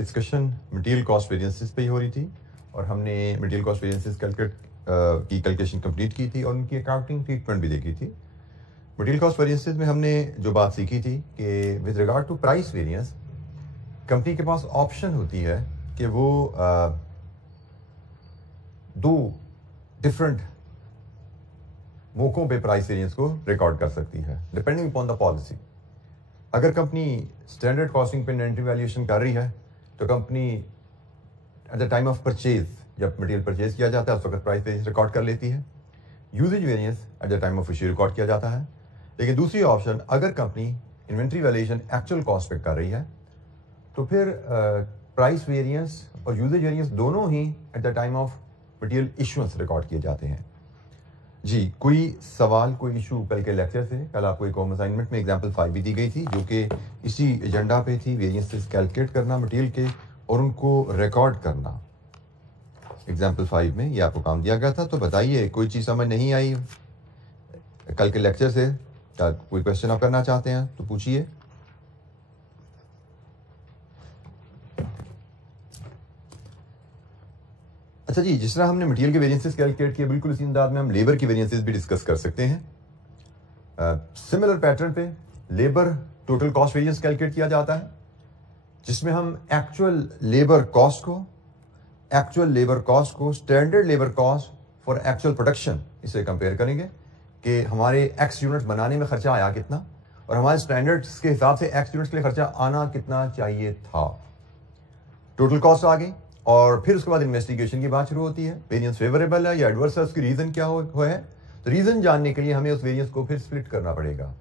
Discussion material cost variances पे ही हो रही थी और हमने मटेरियल कॉस्ट वेरिएंसेस की कैलकुलेशन कंप्लीट की थी और उनकी अकाउंटिंग ट्रीटमेंट भी देखी थी। मटेरियल कॉस्ट वेरिएंसेस में हमने जो बात सीखी थी कि with regard to price variance company के पास ऑप्शन होती है कि वो दो डिफरेंट मौकों पे प्राइस वेरिएंस को रिकॉर्ड कर सकती है डिपेंडिंग अपॉन द पॉलिसी। अगर कंपनी स्टैंडर्ड कॉस्टिंग पे इन्वेंटरी वैल्यूएशन कर रही है तो company at the time of purchase, जब मटेरियल परचेज किया जाता है उस वक्त प्राइस वेरिएंस रिकॉर्ड कर लेती है। Usage variance at the time of issue record किया जाता है। लेकिन दूसरी ऑप्शन, अगर company inventory valuation actual cost पे कर रही है तो फिर प्राइस वेरिएंस और यूजेज वेरिएंस दोनों ही at the time of material issuance record किए जाते हैं। जी, कोई सवाल, कोई इशू कल के लेक्चर से? कल आपको एक होम असाइनमेंट में एग्जांपल 5 भी दी गई थी जो कि इसी एजेंडा पे थी, वेरिएंसेस कैलकुलेट करना मटेरियल के और उनको रिकॉर्ड करना। एग्जांपल 5 में ये आपको काम दिया गया था। तो बताइए, कोई चीज़ समझ नहीं आई कल के लेक्चर से? कोई क्वेश्चन आप करना चाहते हैं तो पूछिए। अच्छा जी, जिस तरह हमने मटेरियल के वेरिएंसेस कैलकुलेट किए, बिल्कुल इसी अंदाज में हम लेबर की वेरिएंसेस भी डिस्कस कर सकते हैं। सिमिलर पैटर्न पे labour total cost variance calculate किया जाता है जिसमें हम एक्चुअल लेबर कॉस्ट को standard labour cost for actual production इसे कंपेयर करेंगे कि हमारे एक्स यूनिट्स बनाने में खर्चा आया कितना और हमारे स्टैंडर्ड्स के हिसाब से एक्स यूनिट्स के लिए खर्चा आना कितना चाहिए था। टोटल कॉस्ट आ गई और फिर उसके बाद इन्वेस्टिगेशन की बात शुरू होती है। वेरिएंस फेवरेबल है या एडवर्स है, उसकी रीजन क्या हुआ है। तो रीजन जानने के लिए हमें उस वेरिएंस को फिर स्प्लिट करना पड़ेगा।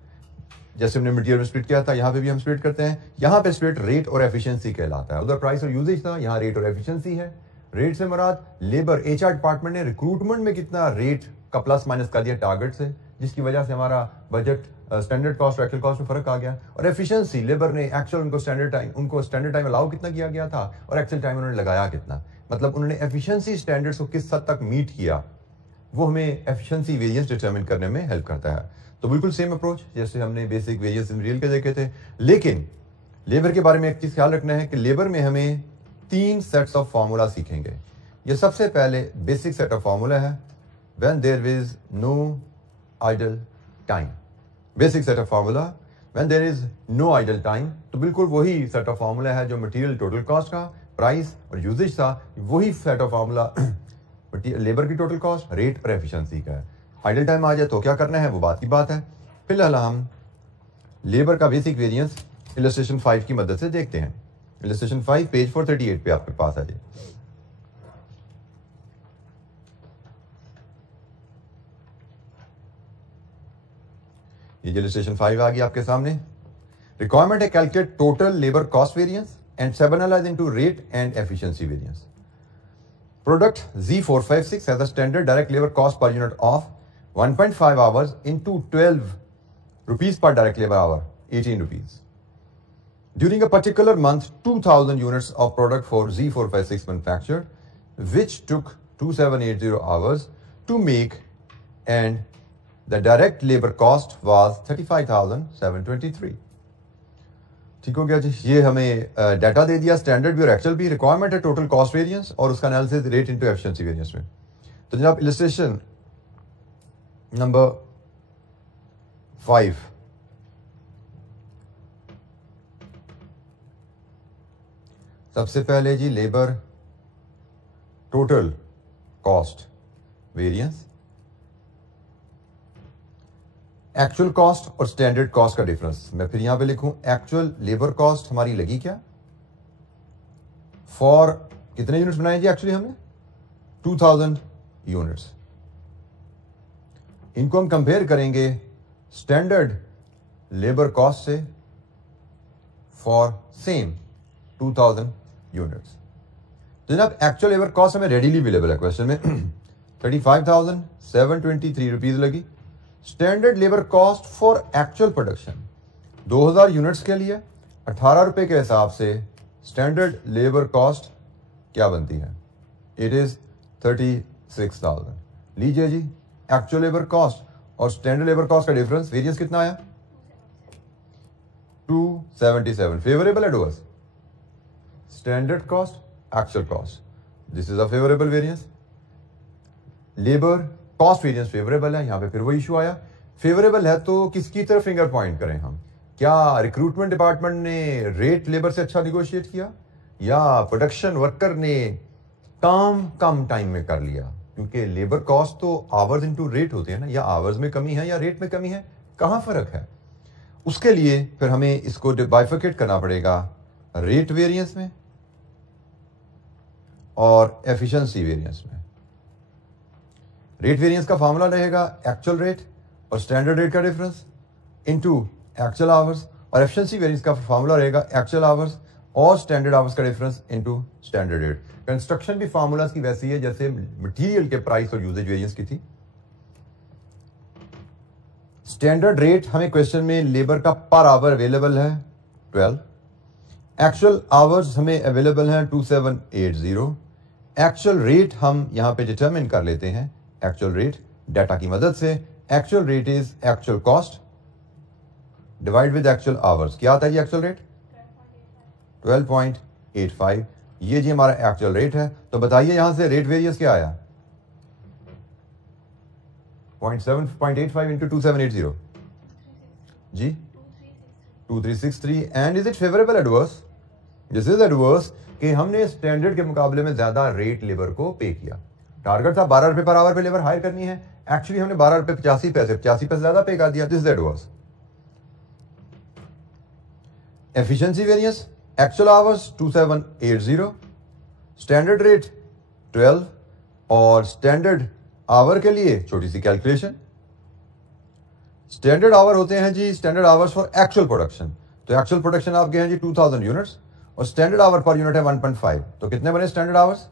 जैसे हमने मटेरियल में स्प्लिट किया था, यहाँ पे भी हम स्प्लिट करते हैं। यहाँ पे स्प्लिट रेट और एफिशिएंसी कहलाता है। उधर प्राइस और यूजेज था, यहाँ रेट और एफिशिएंसी है। रेट से मुराद लेबर, एचआर डिपार्टमेंट ने रिक्रूटमेंट में कितना रेट का प्लस माइनस कर दिया टारगेट से, जिसकी वजह से हमारा बजट स्टैंडर्ड कॉस्ट और एक्चुअल कॉस्ट में फर्क आ गया। और एफिशिएंसी, लेबर ने एक्चुअल उनको स्टैंडर्ड टाइम अलाउ कितना किया गया था और एक्चुअल टाइम उन्होंने लगाया कितना, मतलब उन्होंने एफिशिएंसी स्टैंडर्ड्स को किस हद तक मीट किया, वो हमें एफिशिएंसी वेरिएंस डिटरमिन करने में हेल्प करता है। तो बिल्कुल सेम अप्रोच जैसे हमने बेसिक वेरिएंस इन रियल के देखे थे। लेकिन लेबर के बारे में एक चीज ख्याल रखना है कि लेबर में हमें 3 सेट्स ऑफ फार्मूला सीखेंगे। ये सबसे पहले बेसिक सेट ऑफ फार्मूला है when there is no idle time. Basic set of formula when there is no idle time, तो बिल्कुल वही सेट ऑफ फार्मूला है जो मटेरियल टोटल कॉस्ट का, प्राइस और यूजेज था। वही सेट ऑफ फार्मूला लेबर की टोटल कॉस्ट, रेट और एफिशिएंसी का है। आइडल टाइम आ जाए तो क्या करना है वो बात की बात है। फिलहाल हम लेबर का बेसिक वेरिएंस इलस्ट्रेशन 5 की मदद से देखते हैं। इलस्ट्रेशन 5 पेज 438 पे आपके पास आ जाए। ये इलस्ट्रेशन 5 आ गई आपके सामने। रिक्वायरमेंट है calculate total labour cost variance and subanalyze into rate and efficiency variance. Product Z456 has a standard direct labor cost per unit of 1.5 hours into 12 rupees per direct labor hour, 18 rupees. During a particular month, 2000 units of product for Z456 manufactured, which took 2780 hours to make, and the direct labor cost was 35,723. ठीक हो गया जी। ये हमें data दे दिया, standard भी और actual भी। Requirement है टोटल कॉस्ट वेरिएंस और उसका analysis rate into efficiency variance में। तो जनाब इलस्ट्रेशन नंबर 5, सबसे पहले जी labour total cost variance, actual cost और स्टैंडर्ड कॉस्ट का डिफरेंस। मैं फिर यहां पे लिखूं एक्चुअल लेबर कॉस्ट हमारी लगी क्या, फॉर कितने यूनिट्स बनाए जी एक्चुअली हमने 2000 यूनिट्स। इनको हम कंपेयर करेंगे स्टैंडर्ड लेबर कॉस्ट से फॉर सेम 2000 यूनिट्स। तो जनाब एक्चुअल लेबर कॉस्ट हमें रेडीली अवेलेबल है क्वेश्चन में 35,723 रुपीज लगी। Standard labour cost for actual production 2000 units के लिए 18 रुपए के हिसाब से स्टैंडर्ड लेबर कॉस्ट क्या बनती है, इट इज 36,000। लीजिए जी, एक्चुअल लेबर कॉस्ट और स्टैंडर्ड लेबर कॉस्ट का डिफरेंस वेरिएंस कितना आया 277। Favourable adverse standard cost, actual cost, this is a favourable variance. Labour cost variance favourable है, यहां पे फिर वो इशू आया। फेवरेबल है तो किसकी तरफ फिंगर पॉइंट करें हम? क्या रिक्रूटमेंट डिपार्टमेंट ने रेट लेबर से अच्छा निगोशिएट किया, या प्रोडक्शन वर्कर ने काम कम टाइम में कर लिया? क्योंकि लेबर कॉस्ट तो आवर्स इनटू रेट होते हैं ना, या आवर्स में कमी है या रेट में कमी है, कहां फर्क है? उसके लिए फिर हमें इसको बाइफरकेट करना पड़ेगा रेट वेरिएंस में और एफिशिएंसी वेरिएंस में। रेट वेरिएंस का फॉर्मूला रहेगा एक्चुअल रेट और स्टैंडर्ड रेट का डिफरेंस इनटू एक्चुअल आवर्स, और एफिशिएंसी वेरिएंस का फॉर्मूला रहेगा एक्चुअल आवर्स और स्टैंडर्ड आवर्स का difference into standard rate. Construction भी फॉर्मूलाज की वैसी है जैसे मटेरियल के प्राइस और यूजेज वेरिएंस की थी। स्टैंडर्ड रेट हमें क्वेश्चन में लेबर का पर आवर अवेलेबल है 12, एक्चुअल आवर्स हमें अवेलेबल है 2780। एक्चुअल रेट हम यहां पे डिटरमिन कर लेते हैं, एक्चुअल रेट डाटा की मदद से। Actual rate is actual cost divide with actual hours. क्या आता है जी एक्चुअल रेट? 12.85। ये जी हमारा एक्चुअल रेट है। तो बताइए यहां से रेट वेरिएंस क्या आया? 0.85 इंटू 2780 जी 2363। And is it favourable adverse? This is adverse कि हमने स्टैंडर्ड के मुकाबले में ज्यादा रेट लेबर को पे किया। टारगेट था 12 रुपए पर आवर पे लेबर हायर करनी है, एक्चुअली हमने 12 रुपए 85 पैसे ज्यादा पे कर दिया। This is adverse. Efficiency variance, actual hours 2780, standard rate 12, और स्टैंडर्ड आवर के लिए छोटी सी कैलकुलेशन। स्टैंडर्ड आवर होते हैं जी standard hours for actual production. तो एक्चुअल प्रोडक्शन आपके हैं जी 2000 यूनिट्स और स्टैंडर्ड आवर पर यूनिट है 1.5। तो कितने बने स्टैंडर्ड आवर्स?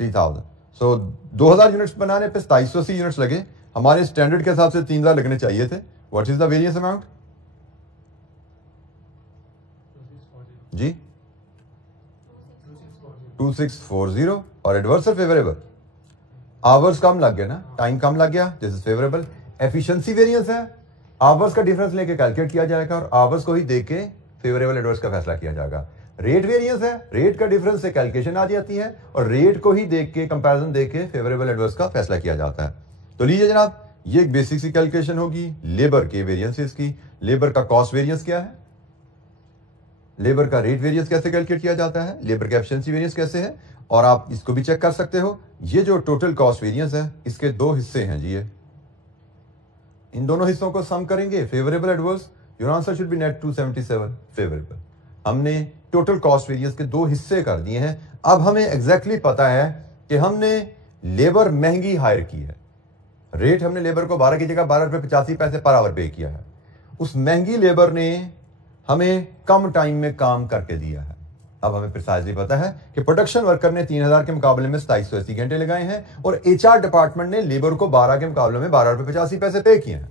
3000। सो 2000 यूनिट्स बनाने पे 2780 यूनिट्स लगे। हमारे स्टैंडर्ड के हिसाब से 3000 लगने चाहिए थे। What is the variance amount जी? 2640। और एडवर्स और फेवरेबल? आवर्स कम लग गया ना, टाइम कम लग गया, this is favourable. Efficiency variance है, आवर्स का डिफरेंस लेके कैलकुलेट किया जाएगा और आवर्स को ही देख के फेवरेबल एडवर्स का फैसला किया जाएगा। रेट वेरिएंस है, रेट का डिफरेंस से कैलकुलेशन आ जाती है और रेट को ही देख के कंपैरिजन देख के फेवरेबल एडवर्स का फैसला किया जाता है। तो लीजिए जनाब, ये एक बेसिक सी कैलकुलेशन होगी लेबर के वेरिएंसेस की। लेबर का कॉस्ट वेरिएंस क्या है, लेबर का रेट वेरिएंस कैसे कैलकुलेट किया जाता है, लेबर का एफिशिएंसी वेरिएंस कैसे है, और आप इसको भी चेक कर सकते हो। ये जो टोटल कॉस्ट वेरिएंस है इसके दो हिस्से हैं जी। ये इन दोनों हिस्सों को सम करेंगे, favourable adverse, your answer should be net 277 favourable. हमने टोटल कॉस्ट वेरिएंस के दो हिस्से कर दिए हैं। अब हमें एग्जैक्टली पता है कि हमने लेबर महंगी हायर की है। रेट हमने लेबर को 12 की जगह 12 रुपए 85 पैसे पर आवर पे किया है। उस महंगी लेबर ने हमें कम टाइम में काम करके दिया है। अब हमें प्रिसाइजली पता है कि प्रोडक्शन वर्कर ने 3000 के मुकाबले में 2780 घंटे लगाए हैं और एचआर डिपार्टमेंट ने लेबर को 12 के मुकाबले में 12 रुपए 85 पैसे पे किए हैं।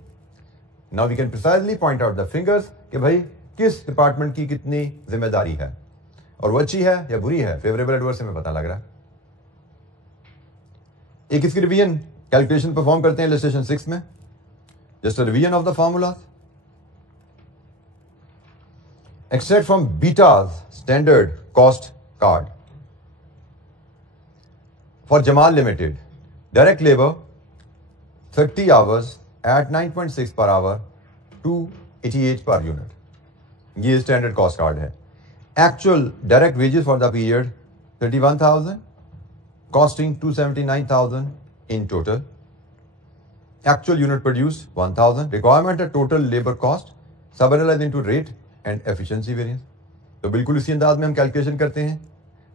Now we can precisely point out the fingers कि भाई किस डिपार्टमेंट की कितनी जिम्मेदारी है और वो अच्छी है या बुरी है। फेवरेबल एडवर्स से हमें पता लग रहा है। एक इसकी रिवीजन कैलकुलेशन परफॉर्म करते हैं इलस्ट्रेशन 6 में। Just a revision of the formula. Extract from Beta's standard cost card. For Jamal Limited, direct labor 30 hours at 9.6 per hour, 288 per unit. ये standard cost card है। Actual direct wages for the period 31,000, costing 279,000 in total. Actual unit produced 1,000. Requirement है total labor cost, sub-analyzed into rate and efficiency variance. तो बिल्कुल इसी अंदाज में हम calculation करते हैं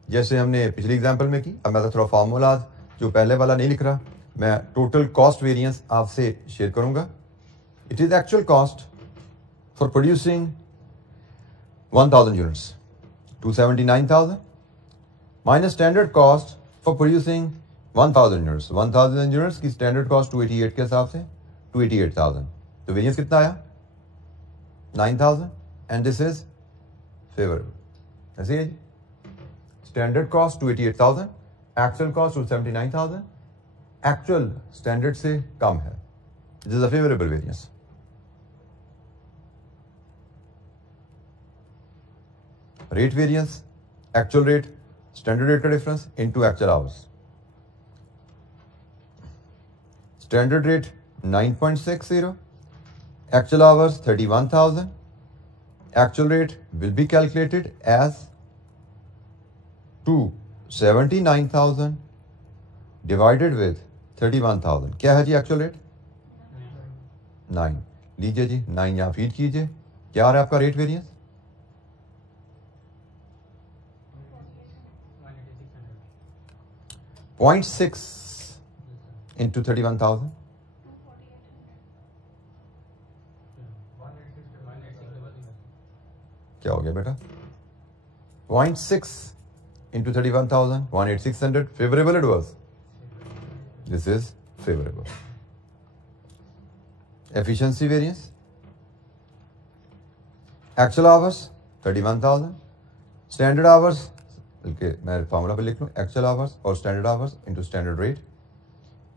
जैसे हमने पिछली एग्जांपल में की। अब मैं थोड़ा फार्मूलाज जो पहले वाला नहीं लिख रहा, मैं टोटल कॉस्ट वेरिएंस आपसे शेयर करूंगा। It is actual cost for producing 1000 units 279,000 minus standard cost for producing 1000 units. 1000 units की स्टैंडर्ड कॉस्ट 288 के हिसाब से 288,000। तो वेरिएंस कितना आया? 9,000। and this is favorable। ऐसे ही standard cost 288,000, actual cost 279,000, actual standard से कम है। This is a favourable variance. Rate variance, actual rate, standard rate का difference into actual hours. Standard rate 9.60, actual hours 31,000. Actual rate will be calculated as 279,000 divided with 31,000. क्या है जी actual rate? 9। लीजिए जी 9 यहाँ feed कीजिए, क्या आ रहा है आपका रेट वेरिएंस? 0.6 into 31,000, क्या हो गया बेटा? 0.6 into 31,000, 18600. Favorable it was. This is favorable. Efficiency variance. Actual hours 31,000. Standard hours, बल्कि मैं फॉर्मूला पे लिख लूँ, actual hours और standard hours into standard rate.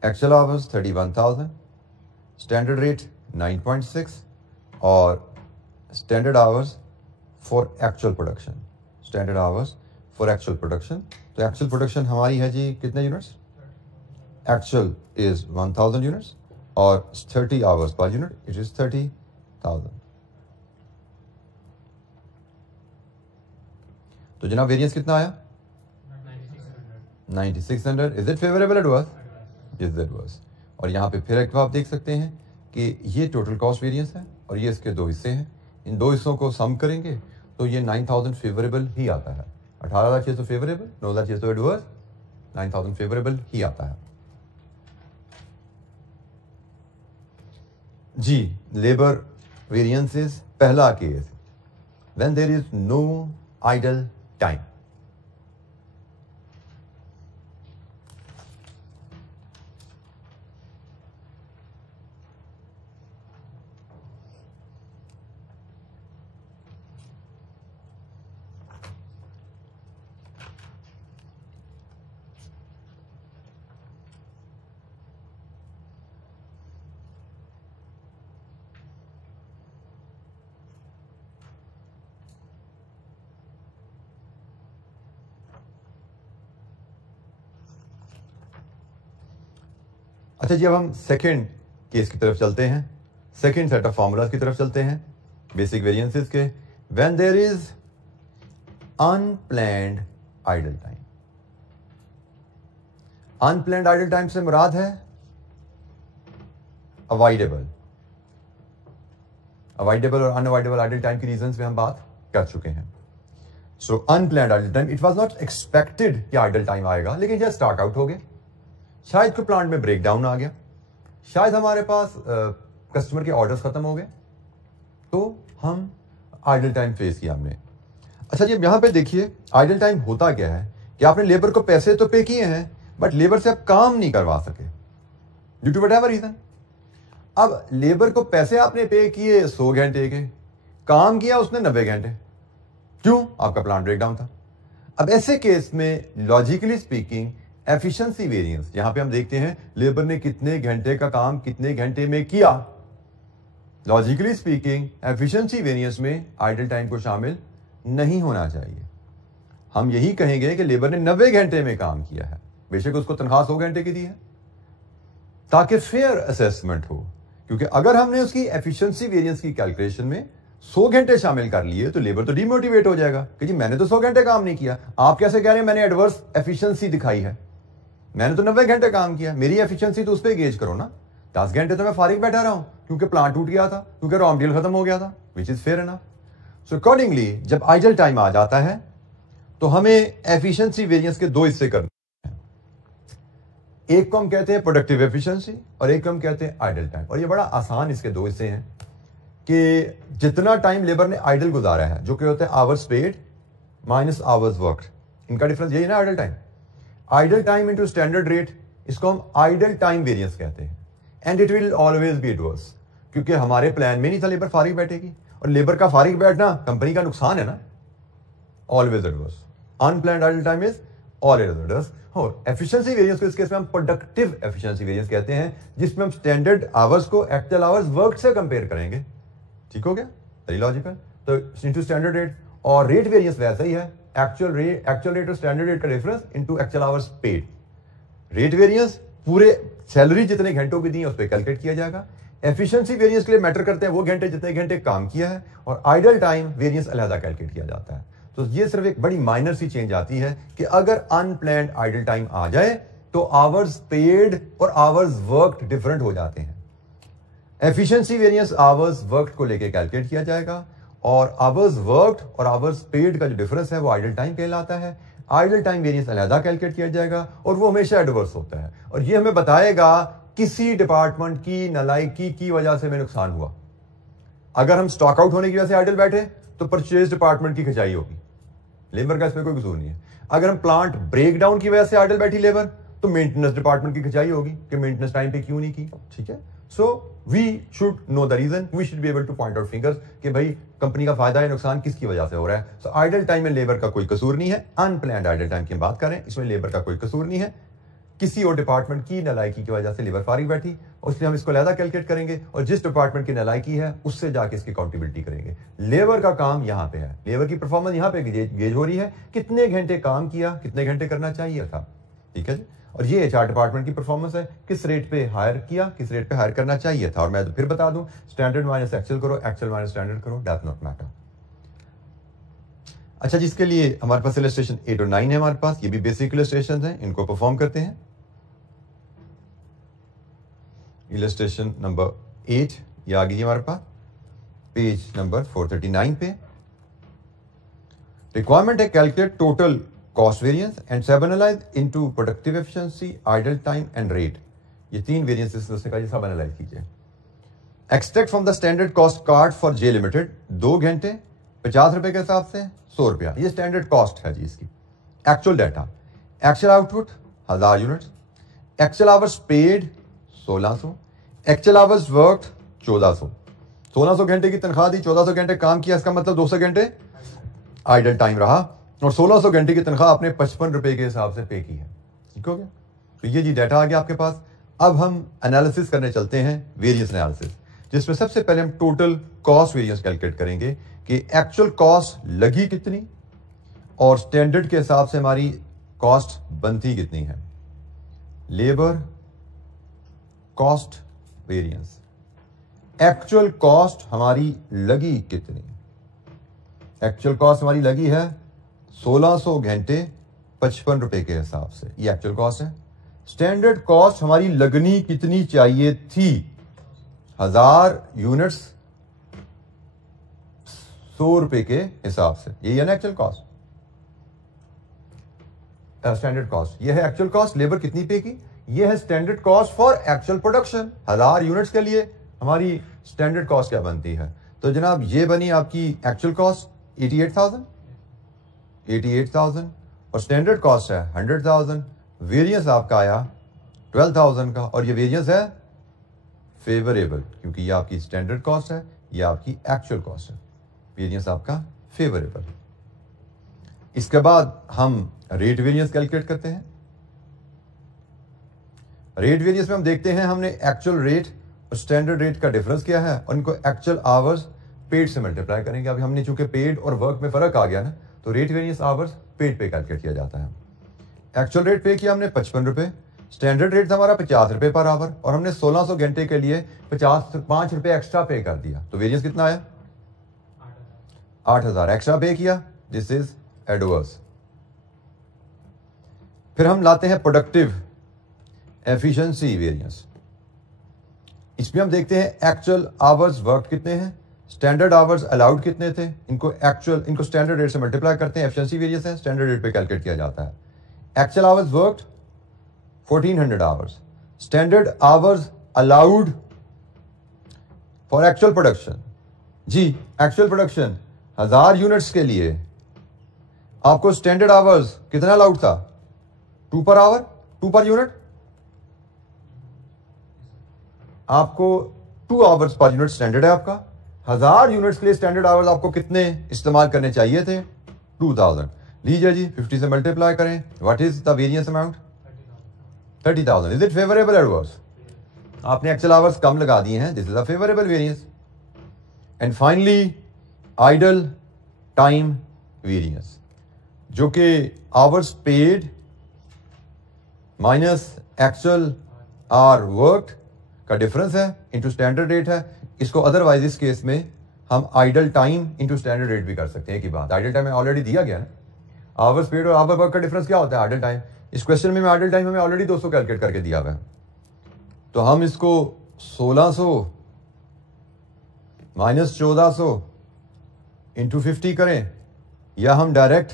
Actual hours 31,000. Standard rate 9.6 और standard hours for actual production. Standard hours for actual production. तो actual production हमारी है जी कितने यूनिट्स? Actual is 1000 units और 30 hours per unit, it is 30,000. तो जनाब variance कितना आया? 9600. Is it favorable? It was. Yes, that was. और यहाँ पे फिर एक आप देख सकते हैं कि ये टोटल कॉस्ट वेरिएंस है और ये इसके दो हिस्से हैं। इन दो हिस्सों को सम करेंगे तो ये 9000 फेवरेबल ही आता है। 18,600 फेवरेबल, 9,600 एडवर्स, 9000 फेवरेबल ही आता है जी। लेबर वेरिएंसेस, पहला case when there is no idle time. अच्छा जी, अब हम सेकेंड केस की तरफ चलते हैं, सेकेंड सेट ऑफ फॉर्मूलाज की तरफ चलते हैं बेसिक वेरिएंसेस के। When there is unplanned idle time. Unplanned idle time से मुराद है अवॉइडेबल और अनअवॉइडेबल आइडल टाइम की रीजंस पे हम बात कर चुके हैं। So unplanned idle time, it was not expected कि आइडल टाइम आएगा, लेकिन जब स्टार्ट आउट हो गए, शायद कोई प्लांट में ब्रेकडाउन आ गया, शायद हमारे पास कस्टमर के ऑर्डर्स खत्म हो गए, तो हम आइडल टाइम फेस किया हमने। अच्छा जी, यहां पे देखिए आइडल टाइम होता क्या है कि आपने लेबर को पैसे तो पे किए हैं, बट लेबर से आप काम नहीं करवा सके ड्यू टू व्हाटएवर रीजन। अब लेबर को पैसे आपने पे किए 100 घंटे के, काम किया उसने 90 घंटे, क्यों? आपका प्लांट ब्रेकडाउन था। अब ऐसे केस में लॉजिकली स्पीकिंग एफिशिएंसी वेरिएंस, यहां पे हम देखते हैं लेबर ने कितने घंटे का काम कितने घंटे में किया। लॉजिकली स्पीकिंग एफिशिएंसी वेरिएंस में आइडल टाइम को शामिल नहीं होना चाहिए। हम यही कहेंगे कि लेबर ने 90 घंटे में काम किया है, बेशक उसको तनख्वाह 100 घंटे की दी है, ताकि फेयर असेसमेंट हो। क्योंकि अगर हमने उसकी एफिशिएंसी वेरिएंस की कैलकुलेशन में 100 घंटे शामिल कर लिए तो लेबर तो डिमोटिवेट हो जाएगा कि जी मैंने तो 100 घंटे काम नहीं किया, आप कैसे कह रहे हैं मैंने एडवर्स एफिशिएंसी दिखाई है, मैंने तो 90 घंटे काम किया, मेरी एफिशिएंसी तो उस पर गेज करो ना। 10 घंटे तो मैं फारिग बैठा रहा हूं क्योंकि प्लांट टूट गया था, क्योंकि रॉ मटेरियल खत्म हो गया था, which is fair enough. So accordingly जब आइडल टाइम आ जाता है तो हमें एफिशिएंसी वेरिएंस के दो हिस्से करने हैं। एक को हम कहते हैं प्रोडक्टिव एफिशिएंसी और एक को हम कहते हैं आइडल टाइम। और ये बड़ा आसान इसके दो हिस्से हैं कि जितना टाइम लेबर ने आइडल गुजारा है, जो कि होता है hours paid minus hours worked, इनका डिफरेंस यही ना idle time. Idle time into standard rate, इसको हम आइडल टाइम वेरिएंस कहते हैं। And it will always be adverse, क्योंकि हमारे प्लान में नहीं था लेबर फारिग बैठेगी, और लेबर का फारिग बैठना कंपनी का नुकसान है ना। Always adverse, unplanned idle time is always adverse. और एफिशिएंसी वेरिएंस को इस केस में हम प्रोडक्टिव एफिशिएंसी वेरिएंस कहते हैं, जिसमें हम स्टैंडर्ड आवर्स को एक्चुअल आवर्स वर्क से कंपेयर करेंगे। ठीक हो गया, वेरी लॉजिकल। तो इनटू स्टैंडर्ड रेट, और रेट वेरिएंस वैसा ही है, एक्चुअल रेट और स्टैंडर्ड रेट का difference into actual hours paid. Rate variance पूरे सैलरी जितने घंटों की दी है उस पर कैलकुलेट किया जाएगा। एफिशिएंसी वेरिएंस के लिए मैटर करते हैं वो घंटे जितने घंटे काम किया है, और आइडल टाइम वेरिएंस अलहदा कैलकुलेट किया जाता है। तो ये सिर्फ एक बड़ी माइनर सी चेंज आती है कि अगर अनप्लान्ड आइडल टाइम आ जाए तो आवर्स पेड और आवर्स वर्कड डिफरेंट हो जाते हैं। एफिशिएंसी वेरिएंस आवर्स वर्कड को लेके कैलकुलेट किया जाएगा, और आवर्स वर्कड और आवर्स पेड का जो डिफरेंस है वो आइडल टाइम कहलाता है। आइडल टाइम वेरिएंस अलहदा कैलकुलेट किया जाएगा और वो हमेशा एडवर्स होता है, और ये हमें बताएगा किसी डिपार्टमेंट की नालायकी की वजह से हमें नुकसान हुआ। अगर हम स्टॉक आउट होने की वजह से आइडल बैठे तो परचेज डिपार्टमेंट की खिंचाई होगी, लेबर का इसमें कोई कसूर नहीं है। अगर हम प्लांट ब्रेक डाउन की वजह से आइडल बैठी लेबर तो मेंटेनेंस डिपार्टमेंट की खिंचाई होगी कि मेंटेनेंस टाइम पे क्यों नहीं की। ठीक है, so we should know the reason, we should be able to point out fingers कि भाई कंपनी का फायदा या नुकसान किसकी वजह से हो रहा है। सो आइडल टाइम में लेबर का कोई कसूर नहीं है। अनप्लान्ड आइडल टाइम की हम बात करें, इसमें लेबर का कोई कसूर नहीं है, किसी और डिपार्टमेंट की नालायकी की वजह से लेबर फारिग बैठी, और इसलिए हम इसको अलहदा कैलकुलेट करेंगे, और जिस डिपार्टमेंट की नालायकी है उससे जाके इसकी अकाउंटेबिलिटी करेंगे। लेबर का काम यहां पे है, लेबर की परफॉर्मेंस यहां पे गेज हो रही है, कितने घंटे काम किया, कितने घंटे करना चाहिए था। ठीक है जी, और ये एचआर डिपार्टमेंट की परफॉर्मेंस है, किस रेट पे हायर किया, किस रेट पे हायर करना चाहिए था। और मैं तो फिर बता दूं, स्टैंडर्ड माइनस एक्चुअल करो, एक्चुअल माइनस स्टैंडर्ड करो, डज नॉट मैटर। अच्छा, जिसके लिए हमारे पास इलस्ट्रेशन 8 और 9 है हमारे पास, ये भी बेसिक इलस्ट्रेशन हैं, इनको परफॉर्म करते हैं। इलस्ट्रेशन नंबर 8 ये आ गई हमारे पास पेज नंबर 439 पे। रिक्वायरमेंट है calculate total cost variance and sub analyse into productive efficiency, idle time and rate. ये तीन वेरिएंसेस उसने कहा, सब एनालाइज कीजिए। Extract from the standard cost card for J limited, 2 घंटे 50 रुपए के हिसाब से 100 रुपया, ये स्टैंडर्ड कॉस्ट है जी इसकी। Actual data, actual output 1000 units, actual hours paid 1600, actual hours work 1400। 1600 घंटे की तनख्वाह दी, 1400 घंटे काम किया, इसका मतलब 200 घंटे आइडल टाइम रहा, और 1600 घंटे की तनख्वाह आपने 55 रुपए के हिसाब से पे की है। ठीक हो गया, तो ये जी डाटा आ गया आपके पास। अब हम एनालिसिस करने चलते हैं, वेरिएंस एनालिसिस, जिसमें सबसे पहले हम टोटल कॉस्ट वेरिएंस कैलकुलेट करेंगे कि एक्चुअल कॉस्ट लगी कितनी और स्टैंडर्ड के हिसाब से हमारी कॉस्ट बनती कितनी है। Labour cost variance, actual cost हमारी लगी कितनी, एक्चुअल कॉस्ट हमारी लगी है 1600 घंटे 55 रुपए के हिसाब से, ये एक्चुअल कॉस्ट है। स्टैंडर्ड कॉस्ट हमारी लगनी कितनी चाहिए थी, 1000 यूनिट्स 100 रुपए के हिसाब से, यही है ना एक्चुअल कॉस्ट, स्टैंडर्ड कॉस्ट। ये है एक्चुअल कॉस्ट, लेबर कितनी पे की, ये है standard cost for actual production. 1000 units के लिए हमारी स्टैंडर्ड कॉस्ट क्या बनती है, तो जनाब ये बनी आपकी एक्चुअल कॉस्ट 88,000 और स्टैंडर्ड कॉस्ट है 100,000। वेरिएंस आपका आया 12,000 का, और ये वेरिएंस है फेवरेबल, क्योंकि ये आपकी स्टैंडर्ड कॉस्ट है, ये आपकी एक्चुअल कॉस्ट है, वेरिएंस आपका फेवरेबल। इसके बाद हम रेट वेरिएंस कैलकुलेट करते हैं। रेट वेरिएंस में हम देखते हैं हमने एक्चुअल रेट और स्टैंडर्ड रेट का डिफरेंस क्या है, और इनको एक्चुअल आवर्स पेड से मल्टीप्लाई करेंगे। अभी हमने चूंकि पेड और वर्क में फर्क आ गया ना, तो रेट वेरिएंस आवर्स पेड पे कैलकुलेट किया जाता है। एक्चुअल रेट पे किया हमने 55 रुपए, स्टैंडर्ड रेट था हमारा 50 रुपए पर आवर, और हमने 1600 घंटे के लिए 5 रुपए एक्स्ट्रा पे कर दिया, तो वेरिएंस कितना आया 8000 एक्स्ट्रा पे किया, दिस इज एडवर्स। फिर हम लाते हैं प्रोडक्टिव एफिशिएंसी वेरिएंस। इसमें हम देखते हैं एक्चुअल आवर्स वर्क कितने हैं, स्टैंडर्ड आवर्स अलाउड कितने थे, इनको स्टैंडर्ड रेट से मल्टीप्लाई करते हैं, एफिशिएंसी वेरिएंस है, स्टैंडर्ड रेट पे कैलकुलेट किया जाता है। Actual hours worked 1400 hours, standard hours allowed for actual production, जी एक्चुअल प्रोडक्शन 1000 यूनिट्स के लिए आपको स्टैंडर्ड आवर्स कितना अलाउड था, 2 पर आवर, 2 पर यूनिट, आपको 2 आवर्स पर यूनिट स्टैंडर्ड है आपका। 1000 यूनिट्स के लिए स्टैंडर्ड आवर्स आपको कितने इस्तेमाल करने चाहिए थे, 2000। लीजिए जी 50 से मल्टीप्लाई करें, what is the variance amount 30,000। Is it favourable adverse, आपने एक्चुअल आवर्स कम लगा दिए हैं, this is a favourable variance. And finally idle time variance, जो कि hours paid minus actual hours work का डिफरेंस है इंटू स्टैंडर्ड रेट है। इसको अदरवाइज इस केस में हम idle time into standard rate भी कर सकते हैं। एक ही बात, आइडल टाइम ऑलरेडी दिया गया ना, आवर्स पेड और आवर वर्क का डिफरेंस क्या होता है? Idle time. इस क्वेश्चन में आइडल टाइम हमें ऑलरेडी 200 कैलकुलेट करके दिया हुआ है, तो हम इसको 1600 माइनस 1400 इंटू 50 करें, या हम डायरेक्ट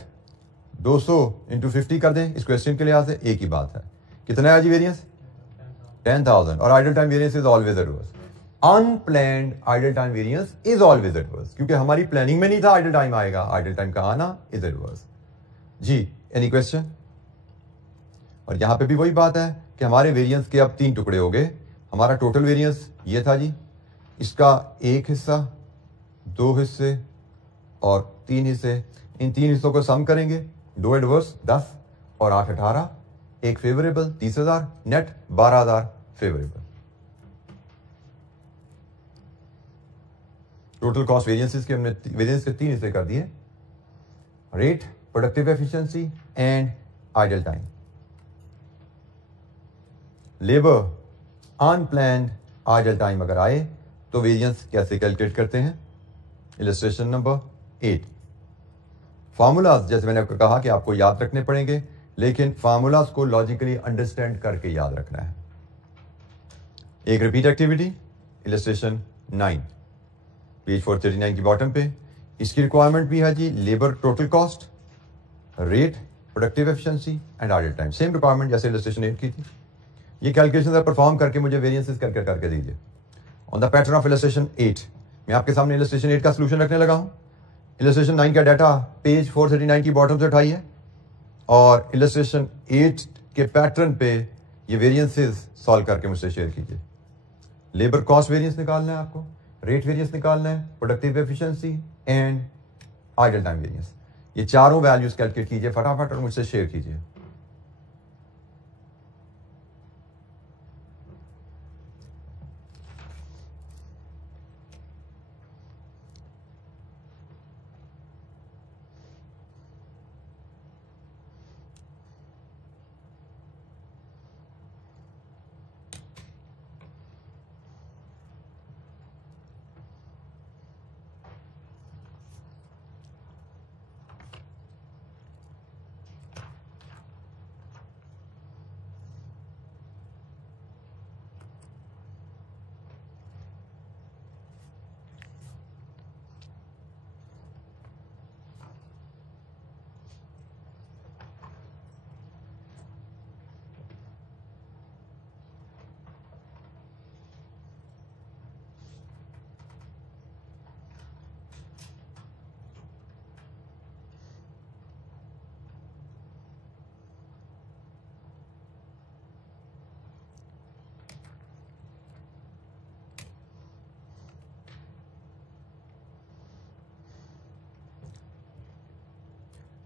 200 इंटू 50 कर दें। इस क्वेश्चन के लिहाज से एक ही बात है। कितना है जी वेरियंस? 10,000। और idle time variance is always adverse. Unplanned idle time variance is always adverse, क्योंकि हमारी प्लानिंग में नहीं था आइडल टाइम आएगा। आइडल टाइम का आना इज एडवर्स जी। Any question? और यहां पे भी वही बात है कि हमारे वेरियंस के अब 3 टुकड़े हो गए। हमारा टोटल वेरियंस ये था जी, इसका एक हिस्सा, 2 हिस्से और 3 हिस्से। इन 3 हिस्सों को सम करेंगे, 2 एडवर्स 10 और 8 18, एक favourable 30,000, net 12,000 favourable. Total cost variances के हमने वेरियंस के 3 हिस्से कर दिए, rate, productive efficiency and idle time. Labour unplanned idle time अगर आए तो वेरियंस कैसे कैलकुलेट करते हैं? Illustration number 8। फार्मूलाज जैसे मैंने आपको कहा कि आपको याद रखने पड़ेंगे, लेकिन फार्मूलाज को लॉजिकली अंडरस्टैंड करके याद रखना है। एक रिपीट एक्टिविटी, इलस्ट्रेशन 9, पेज 439 की बॉटम पे। इसकी रिक्वायरमेंट भी है जी, labour total cost, rate, productive efficiency and idle time. Same requirement जैसे इलस्ट्रेशन 8 की थी। ये कैलकुलेशन परफॉर्म करके मुझे वेरियंसेस करके दीजिए on the pattern of illustration 8। मैं आपके सामने इलस्ट्रेशन 8 का सोल्यूशन रखने लगा हूं। इलस्ट्रेशन 9 का डाटा पेज 439 की बॉटम से उठाइए और इलस्ट्रेशन 8 के पैटर्न पे ये वेरियंसेस सॉल्व करके मुझसे शेयर कीजिए। लेबर कॉस्ट वेरियंस निकालना है आपको, रेट वेरियंस निकालना है, productive efficiency and idle time variance. ये चारों वैल्यूज कैलकुलेट कीजिए फटाफट और मुझसे शेयर कीजिए।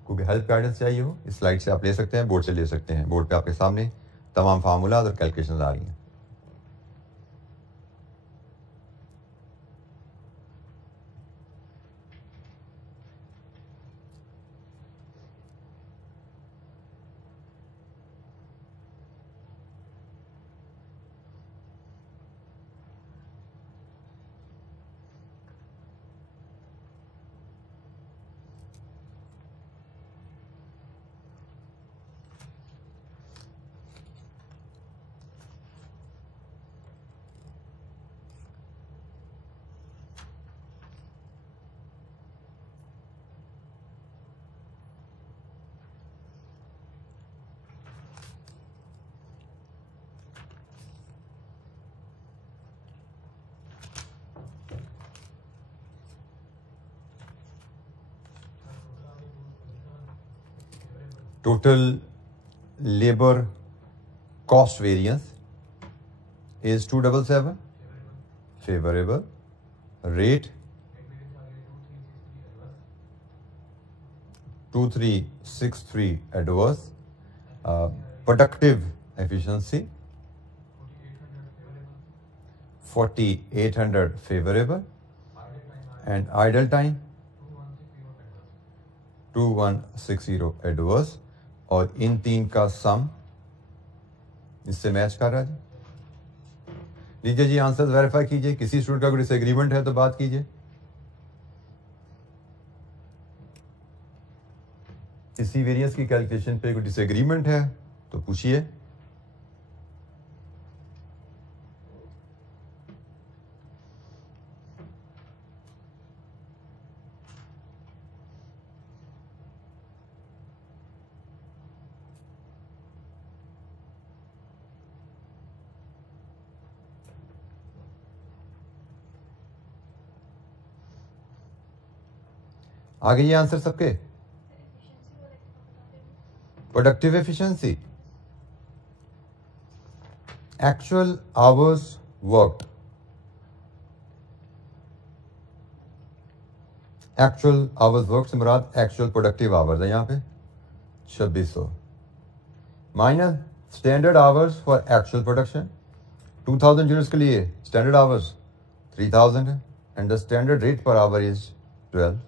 कोई हेल्प गाइडेंस चाहिए हो, इस स्लाइड से आप ले सकते हैं, बोर्ड से ले सकते हैं। बोर्ड पे आपके सामने तमाम फार्मूलाज और कैलकुलेशंस आ रही हैं। Total labor cost variance is 277 favorable, rate 2363 adverse, productive efficiency 4800 favorable, and idle time 2160 adverse, और इन तीन का सम इससे मैच कर रहा है। लीजिए जी आंसर्स वेरीफाई कीजिए। किसी स्टूडेंट का कोई डिसएग्रीमेंट है तो बात कीजिए। किसी वेरिएंस की कैलकुलेशन पे कोई डिसएग्रीमेंट है तो पूछिए। आगे ये आंसर सबके। Productive efficiency, actual hours worked, actual hours work से मुराद एक्चुअल प्रोडक्टिव आवर्स है यहाँ पे 2600 minus standard hours for actual production 2000 units के लिए स्टैंडर्ड आवर्स 3000 है and the standard rate per hour is 12।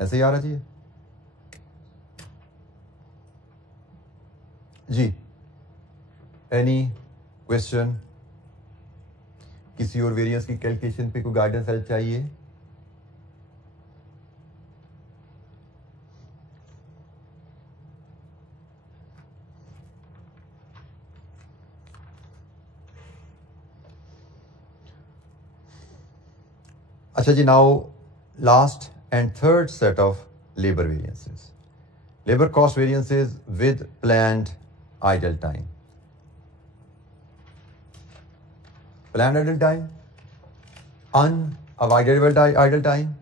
ऐसे ही आ रहा चाहिए जी। Any question? किसी और वेरिएंस की कैलकुलेशन पे कोई गाइडेंस हेल्प चाहिए? अच्छा जी, now last and third set of labour variances, labour cost variances with planned idle time. Planned idle time, unavoidable idle time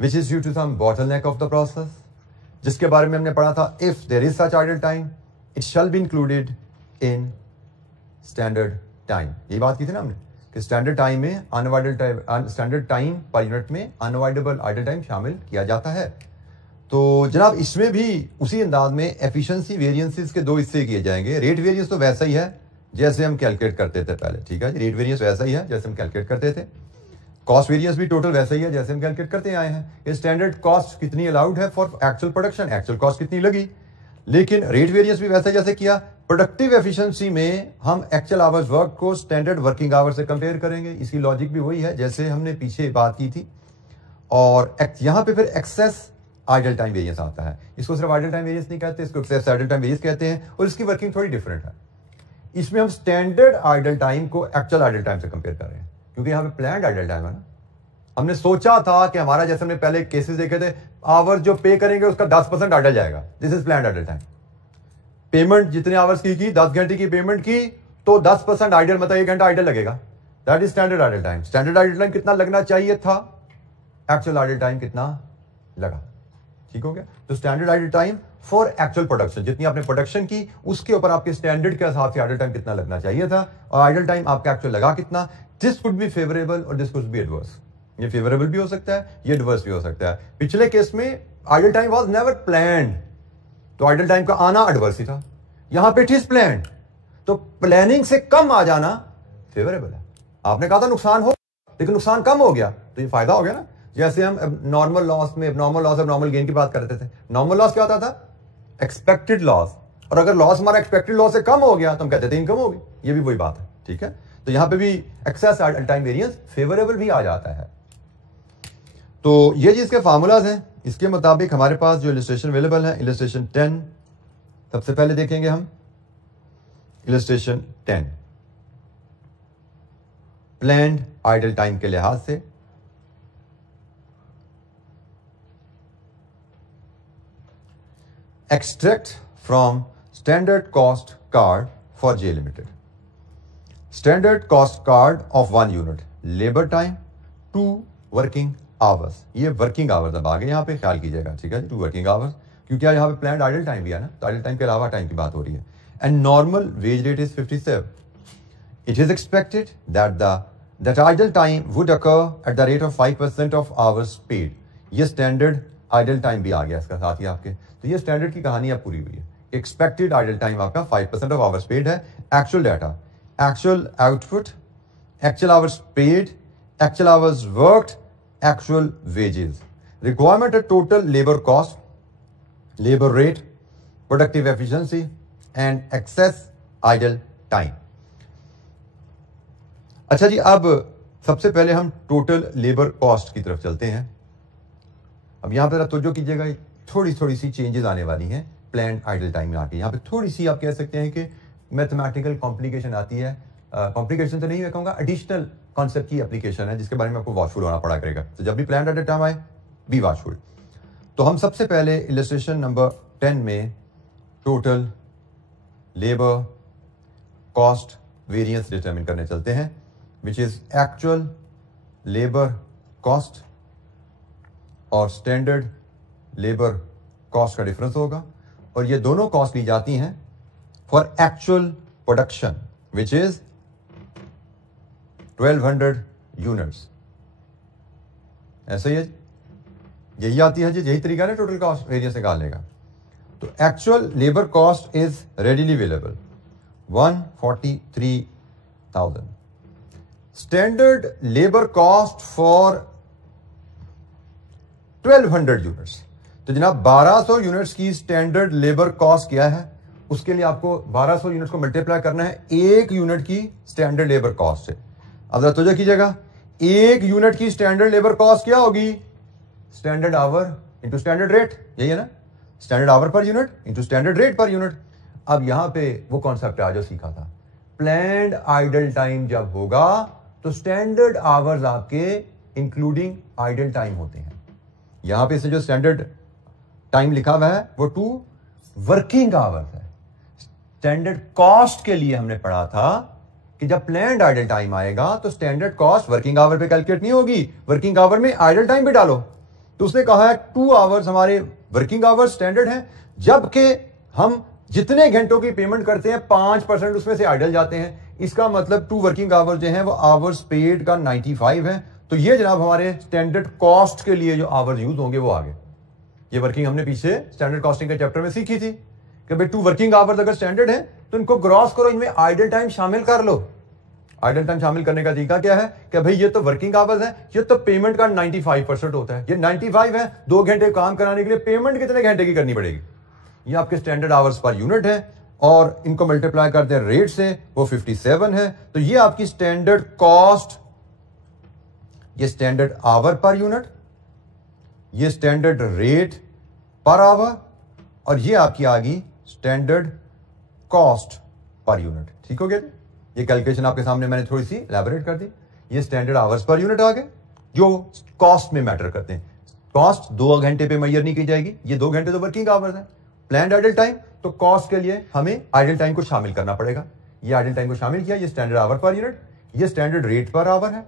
which is due to some bottleneck of the process, जिसके बारे में हमने पढ़ा था if there is such idle time it shall be included in standard time. यही बात की थी ना हमने कि स्टैंडर्ड टाइम में unavoidable time, standard time per unit में अनअवॉइडेबल आइडल टाइम शामिल किया जाता है। तो जनाब इसमें भी उसी अंदाज में एफिशिएंसी वेरिएंसेस के दो हिस्से किए जाएंगे। रेट वेरिएंस तो वैसा ही है जैसे हम कैलकुलेट करते थे पहले, ठीक है। रेट वेरिएंस वैसा ही है जैसे हम कैलकुलेट करते थे। कॉस्ट वेरिएंस भी टोटल वैसा ही है जैसे हम कैलकुलेट करते आए हैं। ये स्टैंडर्ड कॉस्ट कितनी अलाउड है for actual production, actual cost कितनी लगी। लेकिन रेट वेरिएंस भी वैसा जैसे किया। प्रोडक्टिव एफिशिएंसी में हम एक्चुअल आवर्स वर्क को स्टैंडर्ड वर्किंग आवर्स से कंपेयर करेंगे। इसकी लॉजिक भी वही है जैसे हमने पीछे बात की थी। और यहां पे फिर एक्सेस आइडल टाइम वेरिएंस आता है। इसको सिर्फ आइडल टाइम वेरिएंस नहीं कहते, इसको एक्सेस आइडल टाइम वेरिएंस कहते हैं और इसकी वर्किंग थोड़ी डिफरेंट है। इसमें हम स्टैंडर्ड आइडल टाइम को एक्चुअल आइडल टाइम से कंपेयर कर रहे हैं क्योंकि यहाँ पे प्लान्ड आइडल टाइम है ना। हमने सोचा था कि हमारा जैसे हमने पहले केसेस देखे थे, आवर जो पे करेंगे उसका 10% आइडल जाएगा। This is planned idle time. Payment जितने आवर्स की 10 घंटे की पेमेंट की तो 10% आइडल, मतलब 1 घंटा आइडल लगेगा। That is standard idle time. Standard idle time कितना लगना चाहिए था, एक्चुअल आइडल टाइम कितना लगा। ठीक हो गया। तो standard idle time for actual production, जितनी आपने प्रोडक्शन की उसके ऊपर आपके स्टैंडर्ड के हिसाब से आइडल टाइम कितना लगना चाहिए था और आइडल टाइम आपका एक्चुअल लगा कितना। दिस कुड बी फेवरेबल और दिस कुड बी एडवर्स। ये फेवरेबल भी हो सकता है, ये एडवर्स भी हो सकता है। पिछले केस में idle time was never planned, तो आइडल टाइम का आना एडवर्स ही था। यहां पे इट इज प्लान्ड, तो प्लानिंग से कम आ जाना फेवरेबल है। आपने कहा था नुकसान हो, लेकिन नुकसान कम हो गया तो ये फायदा हो गया ना। जैसे हम नॉर्मल लॉस में नॉर्मल लॉस और नॉर्मल गेन की बात करते थे। नॉर्मल लॉस क्या होता था, एक्सपेक्टेड लॉस, और अगर लॉस हमारा एक्सपेक्टेड लॉस से कम हो गया तो हम कहते थे इनकम हो गई। ये भी वही बात है, ठीक है। तो यहां पे भी एक्सेस टाइम वेरिएंस फेवरेबल भी आ जाता है। तो ये जी इसके फार्मूलाज हैं। इसके मुताबिक हमारे पास जो इलस्ट्रेशन अवेलेबल है, इलस्ट्रेशन 10 सबसे पहले देखेंगे हम। इलस्ट्रेशन 10 प्लान्ड आइडल टाइम के लिहाज से extract from standard cost card for J Limited. Standard cost card of 1 unit, labor time 2 working hours. ये working hours अब आगे यहाँ पे ख्याल कीजिएगा, ठीक है। 2 working hours क्योंकि यहाँ पे planned idle time भी है ना, तो idle time के अलावा टाइम की बात हो रही है। And normal wage rate is 57. It is expected that idle time would occur at the rate of 5% of hours paid. ये standard आइडल टाइम भी आ गया इसका साथ ही आपके। तो ये स्टैंडर्ड की कहानी अब पूरी हुई है। एक्सपेक्टेड आइडल टाइम आपका 5% ऑफ आवर्स पेड है। Actual data, actual output, actual hours paid, actual hours worked, actual wages. Requirement है total labour cost, labour rate, productive efficiency and excess idle time. अच्छा जी, अब सबसे पहले हम टोटल लेबर कॉस्ट की तरफ चलते हैं। अब यहां पर तवज्जो कीजिएगा, थोड़ी सी चेंजेस आने वाली हैं प्लान्ड आइडल टाइम में आके। यहां पे थोड़ी सी आप कह सकते हैं कि मैथमेटिकल कॉम्प्लिकेशन आती है, कॉम्प्लिकेशन तो नहीं मैं कहूंगा, एडिशनल कॉन्सेप्ट की एप्लीकेशन है जिसके बारे में आपको वॉचफुल होना पड़ा करेगा। तो जब भी प्लान्ड आइडल टाइम आए बी वॉचफुल। तो हम सबसे पहले इलस्ट्रेशन नंबर 10 में total labour cost variance determine करने चलते हैं, विच इज एक्चुअल लेबर कॉस्ट और स्टैंडर्ड लेबर कॉस्ट का डिफरेंस होगा, और ये दोनों कॉस्ट ली जाती हैं for actual production which is 1200 units. ऐसा ही है, यही आती है जी, यही तरीका है टोटल कॉस्ट वेरिएंस निकालने का। तो actual labour cost is readily available 143,000। Standard labour cost for 1200 units. तो जनाब 1200 यूनिट्स की स्टैंडर्ड लेबर कॉस्ट क्या है, उसके लिए आपको 1200 यूनिट्स को मल्टीप्लाई करना है एक यूनिट की स्टैंडर्ड लेबर कॉस्ट से। अब जरा तवज्जो कीजिएगा, एक यूनिट की स्टैंडर्ड लेबर कॉस्ट क्या होगी, standard our into standard rate, यही है ना, standard hour per unit into standard rate per unit. अब यहां पे वो कॉन्सेप्ट आज जो सीखा था, प्लान्ड आइडल टाइम जब होगा तो स्टैंडर्ड आवर्स आपके इंक्लूडिंग आइडल टाइम होते हैं। यहां पे से जो स्टैंडर्ड टाइम लिखा हुआ है वो 2 वर्किंग आवर्स है। स्टैंडर्ड कॉस्ट के लिए हमने पढ़ा था कि जब प्लान्ड आइडल टाइम आएगा तो स्टैंडर्ड कॉस्ट वर्किंग आवर पे कैलकुलेट नहीं होगी, वर्किंग आवर में आइडल टाइम भी डालो। तो उसने कहा है 2 आवर्स हमारे वर्किंग आवर्स स्टैंडर्ड हैं, जबकि हम जितने घंटों की पेमेंट करते हैं 5% उसमें से आइडल जाते हैं। इसका मतलब 2 वर्किंग आवर्स जो हैं वो आवर्स पेड का 95 है। तो ये जनाब हमारे स्टैंडर्ड कॉस्ट के लिए जो आवर्स यूज होंगे वो आगे, ये वर्किंग हमने पीछे स्टैंडर्ड कॉस्टिंग के चैप्टर में सीखी थी कि भाई 2 वर्किंग आवर्स अगर स्टैंडर्ड है तो इनको ग्रॉस करो, इनमें आइडल टाइम शामिल कर लो। आइडल टाइम शामिल करने का तरीका क्या है कि भाई ये तो वर्किंग आवर्स है, ये तो पेमेंट का 95% होता है, ये 95 है, 2 घंटे काम कराने के लिए पेमेंट कितने घंटे की करनी पड़ेगी, ये आपके स्टैंडर्ड आवर्स पर यूनिट है, और इनको मल्टीप्लाई करते हैं रेट से, वो 57 है। तो ये आपकी स्टैंडर्ड कॉस्ट, ये स्टैंडर्ड आवर पर यूनिट, ये स्टैंडर्ड रेट पर आवर, और ये आपकी आ गई स्टैंडर्ड कॉस्ट पर यूनिट। ठीक हो गया, ये कैलकुलेशन आपके सामने मैंने थोड़ी सी एलैबोरेट कर दी। ये स्टैंडर्ड आवर्स पर यूनिट आ गए जो कॉस्ट में मैटर करते हैं। कॉस्ट 2 घंटे पे मेजर नहीं की जाएगी, ये 2 घंटे तो वर्किंग आवर्स है। प्लान्ड आइडल टाइम, तो कॉस्ट के लिए हमें आइडल टाइम को शामिल करना पड़ेगा। ये आइडल टाइम को शामिल किया, ये स्टैंडर्ड आवर पर यूनिट, ये स्टैंडर्ड रेट पर आवर है।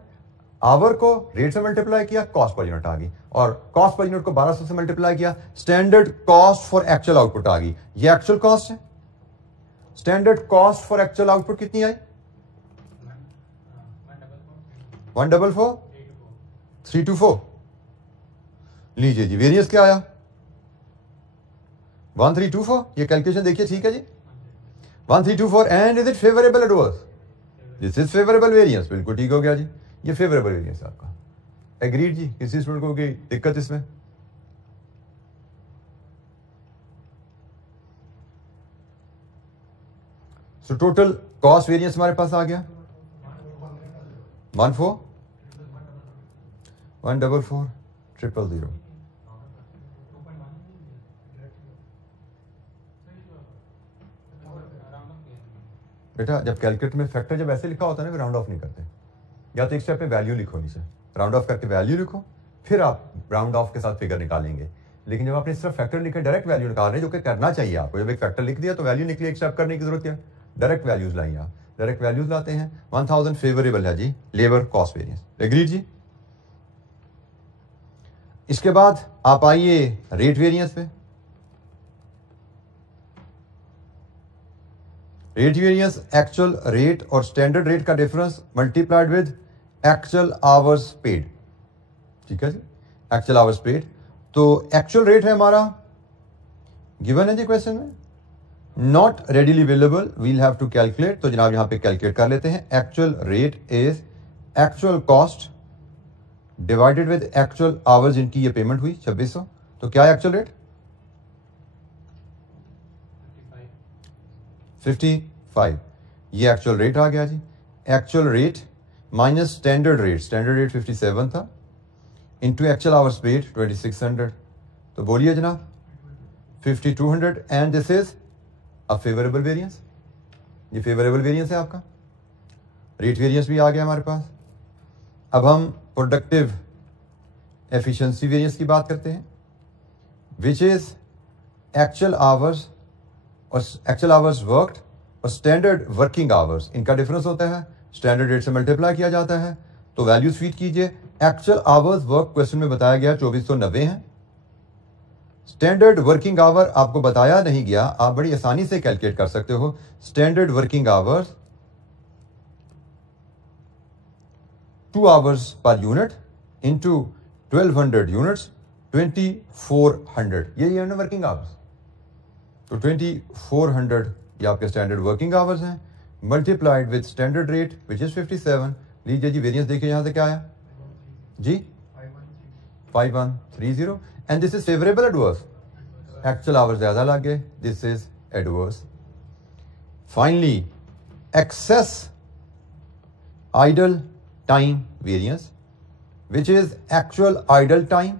आवर को रेट से मल्टीप्लाई किया, कॉस्ट पर यूनिट आ गई, और कॉस्ट पर यूनिट को 1200 से मल्टीप्लाई किया, standard cost for actual output आ गई। ये एक्चुअल कॉस्ट है। Standard cost for actual output कितनी आई, 144 324। लीजिए जी, वेरियंस क्या आया 1324। ये कैलकुलेशन देखिए, ठीक है जी, 1324। And is it favourable adverse, this is favourable variance. बिल्कुल ठीक हो गया जी, ये फेवरेबल वेरियंस आपका। एग्रीड जी, किसी स्टूडेंट को कोई दिक्कत इसमें? सो टोटल कॉस्ट वेरियंस हमारे पास आ गया 144,000,000। बेटा जब कैलकुलेटर में फैक्टर जब ऐसे लिखा होता है ना, राउंड ऑफ नहीं करते, या तो एक स्टेप पे वैल्यू लिखो, नीचे राउंड ऑफ करके वैल्यू लिखो, फिर आप राउंड ऑफ के साथ फिगर निकालेंगे। लेकिन जब आपने सिर्फ फैक्टर लिखे डायरेक्ट वैल्यू निकाल रहे हैं, जो कि करना चाहिए आपको, जब एक फैक्टर लिख दिया तो वैल्यू निकली, एक स्टेप करने की जरूरत है, डायरेक्ट वैल्यूज लाइए आप, डायरेक्ट वैल्यूज लाते हैं। 1000 फेवरेबल है जी लेबर कॉस्ट वेरियंस। एग्रीड जी। इसके बाद आप आइए रेट वेरियंस पे। रेट वेरियंस एक्चुअल रेट और स्टैंडर्ड रेट का difference multiplied with actual hours paid. ठीक है जी, एक्चुअल आवर्स पेड। तो एक्चुअल रेट है हमारा, गिवन है जी क्वेश्चन में, not readily available, we'll have to calculate. तो जनाब यहां पे कैलकुलेट कर लेते हैं। Actual rate is actual cost divided with actual hours इनकी ये पेमेंट हुई 2600, तो क्या है एक्चुअल रेट? 55। ये एक्चुअल रेट आ गया जी। Actual rate minus standard rate, standard rate 57 था, इनटू एक्चुअल आवर्स पेड 2600, तो बोलिए जनाब 5200, and this is a favourable variance. ये फेवरेबल वेरिएंस है आपका। रेट वेरिएंस भी आ गया हमारे पास। अब हम प्रोडक्टिव एफिशिएंसी वेरिएंस की बात करते हैं, विच इज एक्चुअल आवर्स और एक्चुअल आवर्स वर्कड और स्टैंडर्ड वर्किंग आवर्स, इनका डिफरेंस होता है, स्टैंडर्ड रेट से मल्टीप्लाई किया जाता है, तो वैल्यूज फीड कीजिए। एक्चुअल आवर्स वर्क क्वेश्चन में बताया गया 2490 है। स्टैंडर्ड वर्किंग आवर आपको बताया नहीं गया, आप बड़ी आसानी से कैलकुलेट कर सकते हो। Standard working hours 2 hours per unit into 1200 units 2400, यही है ना वर्किंग आवर्स। तो 2400 ये आपके स्टैंडर्ड वर्किंग आवर्स हैं, multiplied with standard rate which is 57। लीजिए जी वेरिएंस देखिए यहां से क्या आया जी, 5130, and this is favourable adverse, actual hours ज्यादा लग गए, this is adverse. Finally excess idle time variance which is actual idle time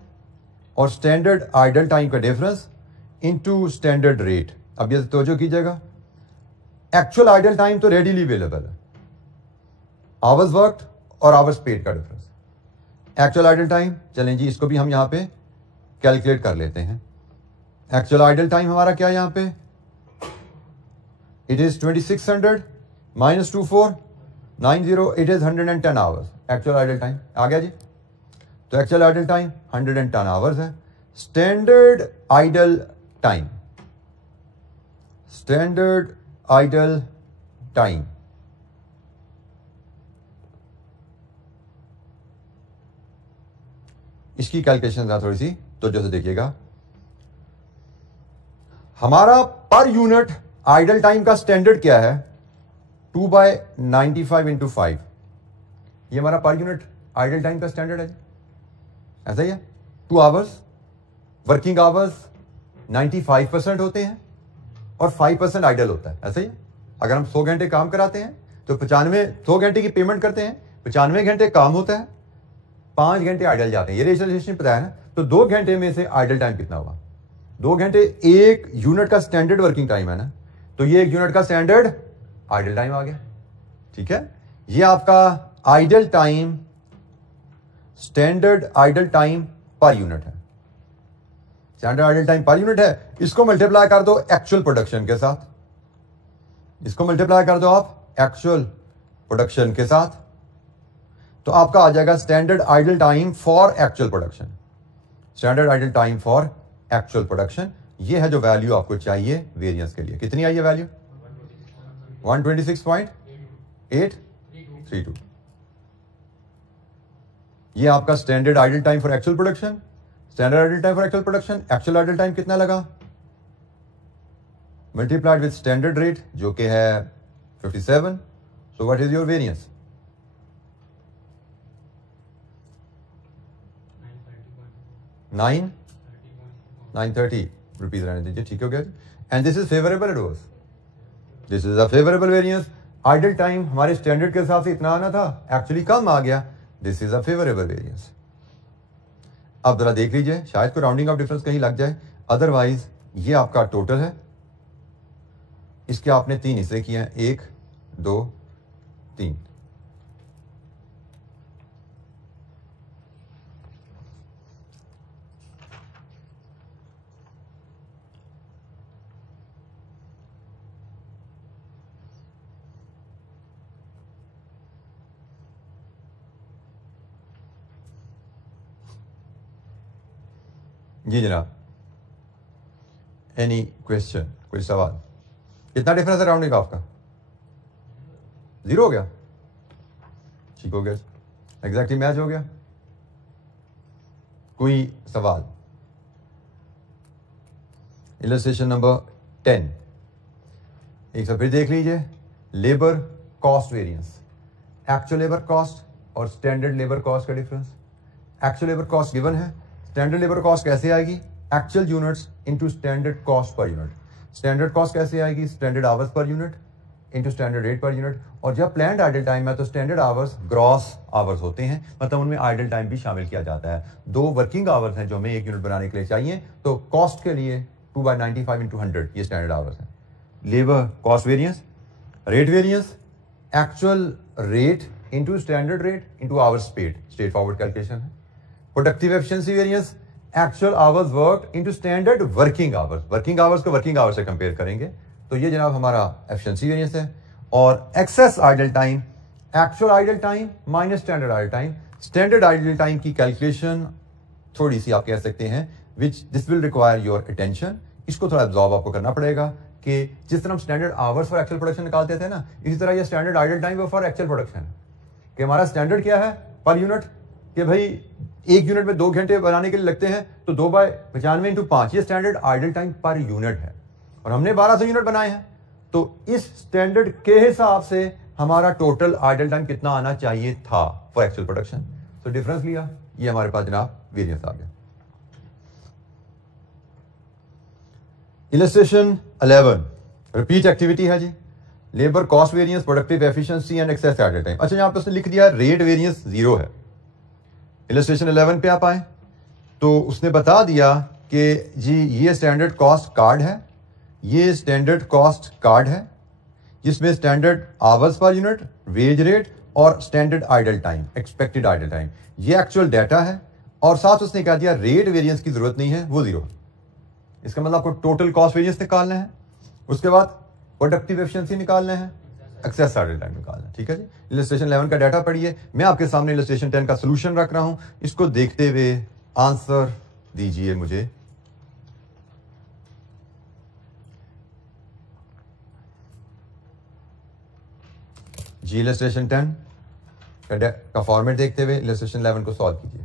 और स्टैंडर्ड आइडल टाइम का डिफरेंस इनटू स्टैंडर्ड रेट। अब ये तवज्जो कीजिएगा, एक्चुअल आइडल टाइम तो रेडीली अवेलेबल है, आवर्स वर्कड और आवर्स पेड का डिफरेंस। एक्चुअल आइडल टाइम, चलें जी इसको भी हम यहां पे कैलकुलेट कर लेते हैं। एक्चुअल आइडल टाइम हमारा क्या है यहां पे, it is 2600 minus 2490, it is 110 hours. Actual idle time आ गया जी, तो एक्चुअल आइडल टाइम 110 आवर्स है। Standard idle time, standard idle time इसकी कैलकुलेशन थोड़ी सी तो जैसे देखिएगा, हमारा पर यूनिट आइडल टाइम का स्टैंडर्ड क्या है, 2/95 इंटू 5, ये हमारा पर यूनिट आइडल टाइम का स्टैंडर्ड है। ऐसा ही है, 2 आवर्स वर्किंग आवर्स 95% होते हैं और 5% आइडल होता है। ऐसा ही है, अगर हम 100 घंटे काम कराते हैं तो 100 घंटे की पेमेंट करते हैं, 95 घंटे काम होता है, 5 घंटे आइडल जाते हैं। ये रेशनशिप पता है ना, तो 2 घंटे में से आइडल टाइम कितना हुआ, 2 घंटे एक यूनिट का स्टैंडर्ड वर्किंग टाइम है ना, तो ये 1 यूनिट का स्टैंडर्ड आइडल टाइम आ गया। ठीक है, ये आपका idle time, standard idle time per unit है, standard idle time per unit है। इसको मल्टीप्लाई कर दो एक्चुअल प्रोडक्शन के साथ, इसको मल्टीप्लाई कर दो आप एक्चुअल प्रोडक्शन के साथ, तो आपका आ जाएगा standard idle time for actual production, standard idle time for actual production. ये है जो वैल्यू आपको चाहिए वेरिएंस के लिए। कितनी आई है वैल्यू, 126.832। ये आपका standard idle time for actual production, standard idle time for actual production, actual idle time कितना लगा, मल्टीप्लाइड विद स्टैंडर्ड रेट जो कि है 57, so what is your variance, 930 rupees रहने दीजिए, ठीक हो गया। And this is favourable adverse, this is a favourable variance. Idle time हमारे स्टैंडर्ड के हिसाब से इतना आना था, एक्चुअली कम आ गया, this is a favourable variance. अब जरा देख लीजिए, शायद कोई राउंडिंग ऑफ डिफरेंस कहीं लग जाए, अदरवाइज ये आपका टोटल है। इसके आपने 3 हिस्से किए हैं, 1 2 3। जी जनाब, एनी क्वेश्चन, कोई सवाल? कितना डिफरेंस है राउंडिंग ऑफ का, 0 हो गया, ठीक हो गया, एग्जैक्टली मैच हो गया। कोई सवाल? इलस्ट्रेशन नंबर 10 एक बार फिर देख लीजिए, labour cost variance, actual labour cost और स्टैंडर्ड लेबर कॉस्ट का difference. Actual labour cost given है, स्टैंडर्ड लेबर कॉस्ट कैसे आएगी, actual units into standard cost per unit, standard cost कैसे आएगी, standard hours per unit into standard rate per unit, और जब planned idle time है तो स्टैंडर्ड आवर्स ग्रॉस आवर्स होते हैं, मतलब उनमें आइडल टाइम भी शामिल किया जाता है। 2 वर्किंग आवर्स हैं जो हमें एक यूनिट बनाने के लिए चाहिए, तो कॉस्ट के लिए 2/95 इंटू 100 ये स्टैंडर्ड आवर्स है। Labour cost variance, rate variance, actual rate into standard rate into hours paid, straight forward calculation है। Productive efficiency variance, actual hours worked into standard working hours, working hours को working hours से compare करेंगे, तो ये जनाब हमारा efficiency variance है। और excess idle time, actual idle time minus standard idle time, standard idle time की कैलकुलेशन थोड़ी सी आप कह सकते हैं which this will require your attention, इसको थोड़ा एब्जॉर्ब आपको करना पड़ेगा कि जिस तरह हम standard hours for actual production निकालते थे ना, इसी तरह ये standard idle time for actual production, कि हमारा स्टैंडर्ड क्या है पर यूनिट, कि भाई एक यूनिट में 2 घंटे बनाने के लिए लगते हैं, तो 2/95 इंटू 5 ये standard idle time per unit है, और हमने 1200 यूनिट बनाए हैं, तो इस स्टैंडर्ड के हिसाब से हमारा टोटल आइडल टाइम कितना आना चाहिए था फॉर एक्चुअल प्रोडक्शन। तो डिफरेंस लिया, ये हमारे पास जनाब वेरियंस आ गया। इलस्ट्रेशन 11 रिपीट एक्टिविटी है जी, labour cost variance, productive efficiency and excess idle time. अच्छा, यहां पे उसने लिख दिया रेट वेरियंस 0 है। इलस्ट्रेशन 11 पे आप आए तो उसने बता दिया कि जी ये स्टैंडर्ड कॉस्ट कार्ड है, ये स्टैंडर्ड कॉस्ट कार्ड है जिसमें standard hours per unit, wage rate और standard idle time, expected idle time, ये एक्चुअल डाटा है, और साथ उसने कह दिया रेट वेरियंस की जरूरत नहीं है, वो 0 है। इसका मतलब आपको टोटल कॉस्ट वेरियंस निकालना है, उसके बाद प्रोडक्टिव एफिशिएंसी निकालना है, एक्सेस आइडल टाइम निकालना है। ठीक है जी, इलस्ट्रेशन 11 का डाटा पढ़िए, मैं आपके सामने इलस्ट्रेशन 10 का सोल्यूशन रख रहा हूं, इसको देखते हुए आंसर दीजिए मुझे। जी इलस्ट्रेशन 10 का फॉर्मेट देखते हुए इलस्ट्रेशन 11 को सॉल्व कीजिए।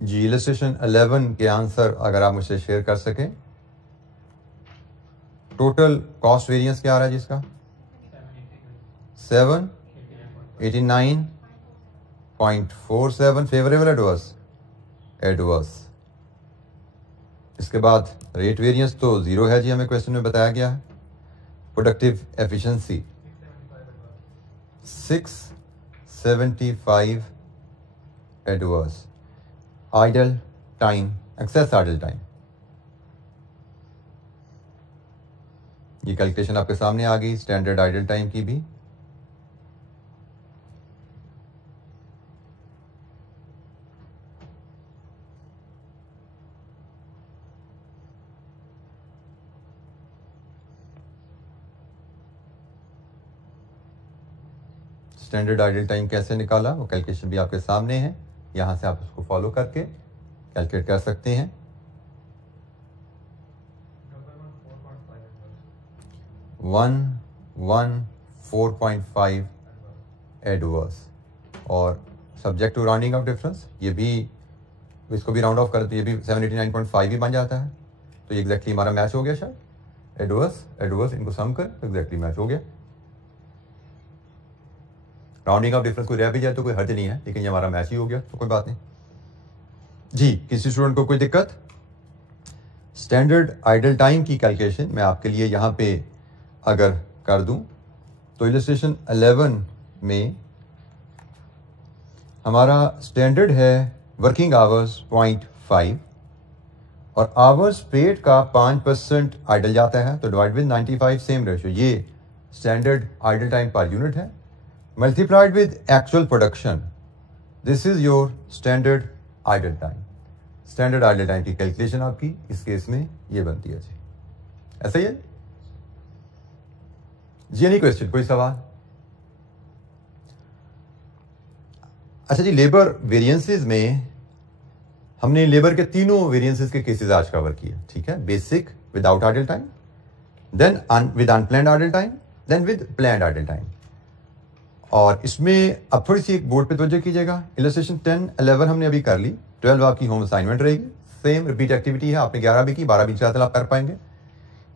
जी इलस्ट्रेशन 11 के आंसर अगर आप मुझसे शेयर कर सकें। टोटल कॉस्ट वेरियंस क्या आ रहा है जिसका 789.47 फेवरेबल एडवर्स एडवर्स। इसके बाद रेट वेरियंस तो 0 है जी, हमें क्वेश्चन में बताया गया है। Productive efficiency 675 adverse. Idle time, excess idle time, ये कैलकुलेशन आपके सामने आ गई स्टैंडर्ड आइडल टाइम की भी। स्टैंडर्ड आइडल टाइम कैसे निकाला वो कैलकुलेशन भी आपके सामने है, यहां से आप उसको फॉलो करके कैलकुलेट कर सकते हैं। 114.5 एडवर्स और subject to rounding off difference, ये भी इसको भी राउंड ऑफ कर तो ये भी 789.5 ही बन जाता है, तो ये एग्जैक्टली हमारा मैच हो गया। शायद एडवर्स एडवर्स इनको सम कर तो एग्जैक्टली मैच हो गया। राउंडिंग ऑफ डिफरेंस कोई रह भी जाए तो कोई हर्ज नहीं है, लेकिन ये हमारा मैच ही हो गया तो कोई बात नहीं जी। किसी स्टूडेंट को कोई दिक्कत? स्टैंडर्ड आइडल टाइम की कैलकुलेशन मैं आपके लिए यहाँ पे अगर कर दूं तो इलस्ट्रेशन 11 में हमारा स्टैंडर्ड है वर्किंग आवर्स 0.5 और आवर्स पेड का 5% आइडल जाता है, तो डिवाइड विद 95 सेम रेशियो, ये standard idle time per unit है, multiplied with actual production, this is your standard idle time. Standard idle time की कैलकुलेशन आपकी इस केस में ये बनती है जी। ऐसा ही है जी? एनी क्वेश्चन, कोई सवाल? अच्छा जी, लेबर वेरिएंसेस में हमने लेबर के तीनों वेरिएंसेस के केसेस आज कवर किए, ठीक है? Basic without idle time, then with unplanned idle time, then with planned idle time. और इसमें अब थोड़ी सी एक बोर्ड पे तवज्जो कीजिएगा, इलस्ट्रेशन 10, 11 हमने अभी कर ली, 12 आपकी होम असाइनमेंट रहेगी, सेम रिपीट एक्टिविटी है, आपने 11 भी की, 12 भी इंशाअल्लाह आप कर पाएंगे।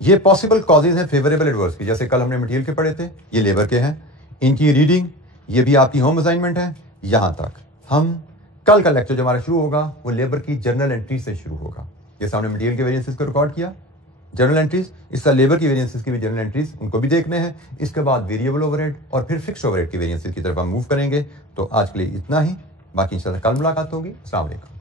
ये पॉसिबल कॉजेज हैं फेवरेबल एडवर्स की, जैसे कल हमने मटेरियल के पढ़े थे, ये लेबर के हैं, इनकी रीडिंग ये भी आपकी होम असाइनमेंट है। यहां तक हम कल का लेक्चर जो हमारा शुरू होगा वो लेबर की जर्नल एंट्री से शुरू होगा। जैसे हमने मटेरियल के वेरिएंसेस को रिकॉर्ड किया, जर्नल एंट्रीज, इसका लेबर की वेरिएंसेस की भी जर्नल एंट्रीज उनको भी देखने हैं। इसके बाद वेरिएबल ओवरहेड और फिर फिक्स्ड ओवरहेड की वेरिएंसेस की तरफ हम मूव करेंगे। तो आज के लिए इतना ही, बाकी इंशाल्लाह कल मुलाकात होगी। अस्सलाम वालेकुम।